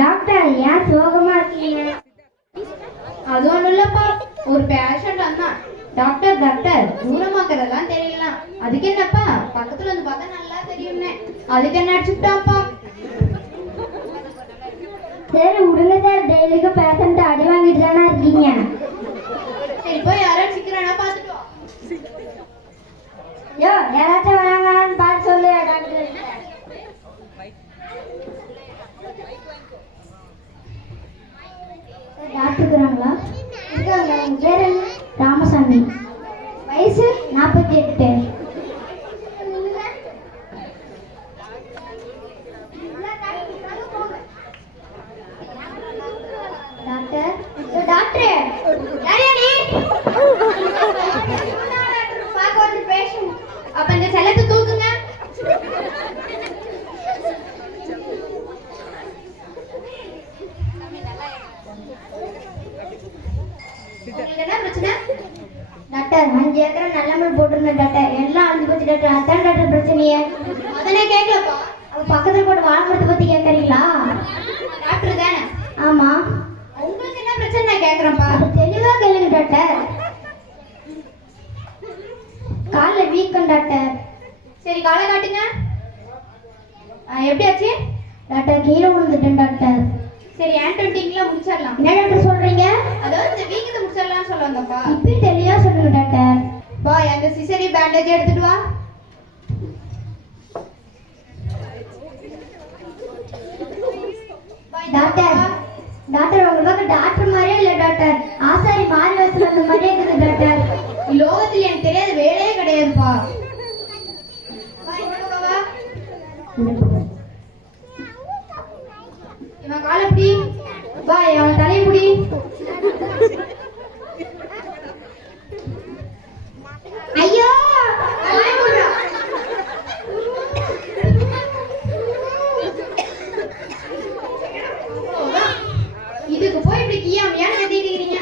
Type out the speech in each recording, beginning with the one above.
Doctor ஏன் சோகமா இருக்கீங்க? அது ஒண்ணும் இல்லப்பா, ஒரு பேஷண்ட் வந்தான். டாக்டர் டாக்டர் தூரமாக்குறதெல்லாம் தெரியல, அதுக்கு என்னப்பா பக்கத்துல வந்து பார்த்தா நல்லா தெரியும்னே, அதுக்கு என்ன அடிச்சுட்டான்ப்பா. சரி விடுங்க சார், டெய்லிக்கும் பேஷண்ட் அடி வாங்கிட்டு தானே இருக்கீங்க. சரி போய் யாரும் சிக்கிறானா பார்த்துட்டு வா. யோ யாராச்சும் வராங்களான்னு பார்த்து சொல்லு டாக்டர். டாக்டர் இருக்கிறாங்களா? இருக்காங்க. உங்க பேர் என்ன? ராமசாமி. வயசு 48. டாக்டர் டாக்டர் யாரையா நீ? பார்க்க வந்து பேஷண்ட். அப்ப இந்த செல்லத்தை தூக்குங்க. உங்களுக்கு என்ன பிரச்சனை? டாக்டர் 5 ஏக்கர் நல்ல மண் போட்டிருந்தேன் டாக்டர், எல்லாம் அழிஞ்சு போச்சு டாக்டர். அதான் டாக்டர் பிரச்சனையே. அதனே கேட்கலப்பா. அப்ப பக்கத்துல போட்டு வாழைமரத்தை பத்தி கேட்கறீங்களா? டாக்டர் தானே? ஆமா. உங்களுக்கு என்ன பிரச்சனை நான் கேட்கறேன்ப்பா. அது தெளிவா கேளுங்க டாக்டர். காலில் வீக்கம் டாக்டர். சரி காலை காட்டுங்க. எப்படியாச்சு? டாக்டர் கீழே விழுந்துட்டேன் டாக்டர். சரி ஆன்டிபயோட்டிக்ல முடிச்சிடலாம். என்ன டாக்டர் சொல்றீங்க? அதாவது இந்த வீக்கத்தை முடிச்சிடலாம்னு சொல்ல வந்தப்பா. இப்பயும் தெளிவா சொல்லுங்க டாக்டர். வா அந்த சிசரி பேண்டேஜ் எடுத்துட்டு வா. டாக்டர் டாக்டர் உங்களுக்கு டாக்டர் மாதிரியே இல்லை டாக்டர், ஆசாரி மாறி வயசுல அந்த மாதிரியே இருக்குது டாக்டர். லோகத்துல எனக்கு தெரியாத வேலையே கிடையாதுப்பா. இவன் காலை பிடி, வா அவன் தலையை பிடி. ஐயோ இதுக்கு போய் இப்படி கியாமையான கத்திட்டு இருக்கிறீங்க.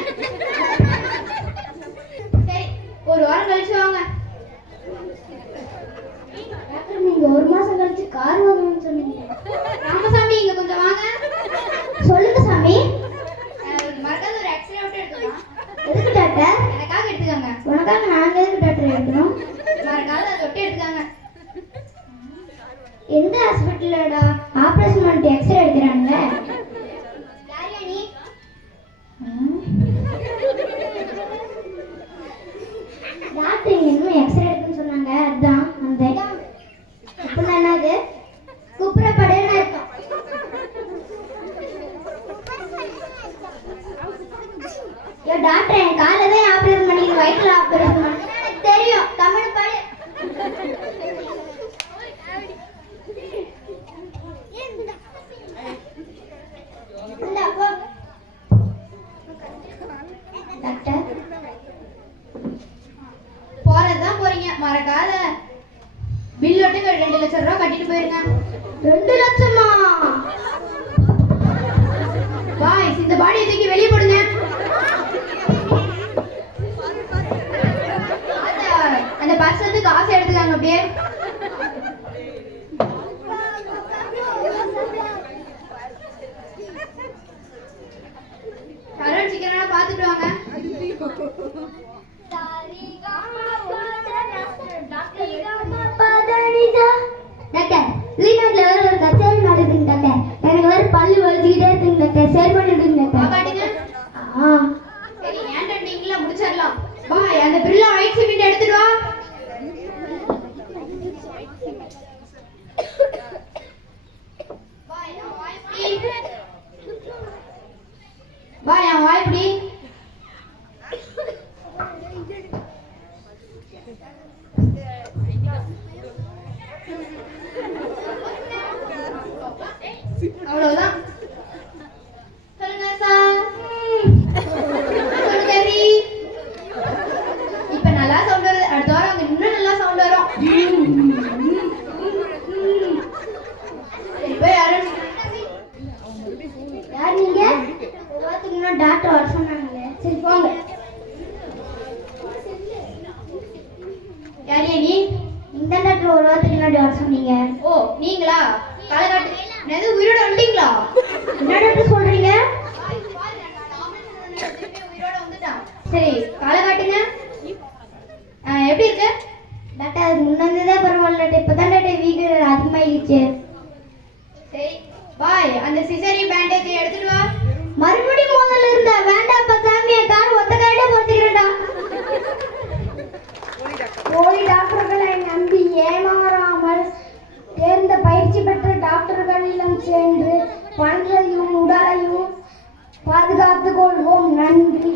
சரி ஒரு வாரம் கழிச்சு வாங்க. டாக்டர் நீங்க 1 மாசம் கழிச்சு கார் வாங்கணும்னு சொன்னீங்க. ராமசாமி இங்க கொஞ்சம் வாங்க. சொல்லுங்க சாமி. மறக்காத ஒரு எக்ஸ்ரே விட்டு எடுத்துக்கலாம். எதுக்கு டாக்டர்? எனக்காக எடுத்துக்கோங்க. உனக்காக நாங்க எதுக்கு டாக்டர் எடுக்கணும்? மறக்காத அதை தொட்டு எடுத்துக்காங்க. எந்த ஹாஸ்பிட்டலடா ஆபரேஷன் பண்ணிட்டு எக்ஸ்ரே எடுக்கிறாங்க? யாரையா நீ? டாக்டர் இன்னும் எக்ஸ்ரே எடுக்குன்னு சொன்னாங்க, அதான் வந்தேன். இப்போ என்னது குப்புறப்படைன்னு இருக்கும். ஐயோ டாக்டர் என் காலை தான் ஆபரேஷன் பண்ணிக்கணும், வயிற்றுல ஆபரேஷன் பண்ணி எனக்கு தெரியும். தமிழ் படி. டாக்டர் போறதுதான் போறீங்க, மறக்காத பில் ஒட்டுங்க. 2 லட்சம் ரூபாய் கட்டிட்டு போயிருங்க. 2 லட்சமா? பாய் இந்த பாடியை தூக்கி வெளியே போடுங்க. அந்த பர்ஸ் வந்து காசு எடுத்துக்காங்க அப்படியே. சரவண சீக்கிரமா பார்த்துட்டு வாங்க. டாக்டர் வெளிநாட்டுல வேற ஒரு கச்சேரி நடக்குதுங்க டாக்டர், எனக்கு வேற பல்லு வலிச்சுக்கிட்டே இருக்குங்க டாக்டர், சரி பண்ணிடுங்க டாக்டர். காட்டுங்க. ஆ சரி ஆன்டிபயோட்டிக்ல முடிச்சிடலாம். பாய் அந்த பில்ல ஒயிட் சிமெண்ட் எடுத்துட்டு வா. பாய் நான் வாய் பிடி. பாய் நான் வாய் பிடி. அவ்வளவுதான். சொல்லுங்க சார். சொல்லுங்க ரீ. இப்ப நல்லா சவுண்ட் வருது, அடுத்த வாரம் அங்க இன்னும் நல்லா சவுண்ட் வரும். சரி போய் யாரும் யார் நீங்க? ஒரு வாரத்துக்கு முன்னாடி டாக்டர் வர சொன்னாங்களே. சரி போங்க. யாரையா நீ? இந்த டாக்டர் ஒரு வாரத்துக்கு முன்னாடி வர சொன்னீங்க. ஓ நீங்களா? காலை காட்டு. என்னது உயிரோட வந்துட்டீங்களா? என்னடா டீச்சர். சரி பாய், அந்த சிசரி பேண்டேஜ் எடுத்துட்டு வா. மறுபடியும் முதல்ல இருந்த வேண்டாப்பா சாமியை கால் ஒத்த காலே போட்டுக்கிறேன்டா. போலி டாக்டர்களை நம்பி ஏமாறாமல் தேர்ந்த பயிற்சி பெற்ற டாக்டர்களிடம் சென்று பணத்தையும் உடலையும் பாதுகாத்துக் கொள்வோம். நன்றி.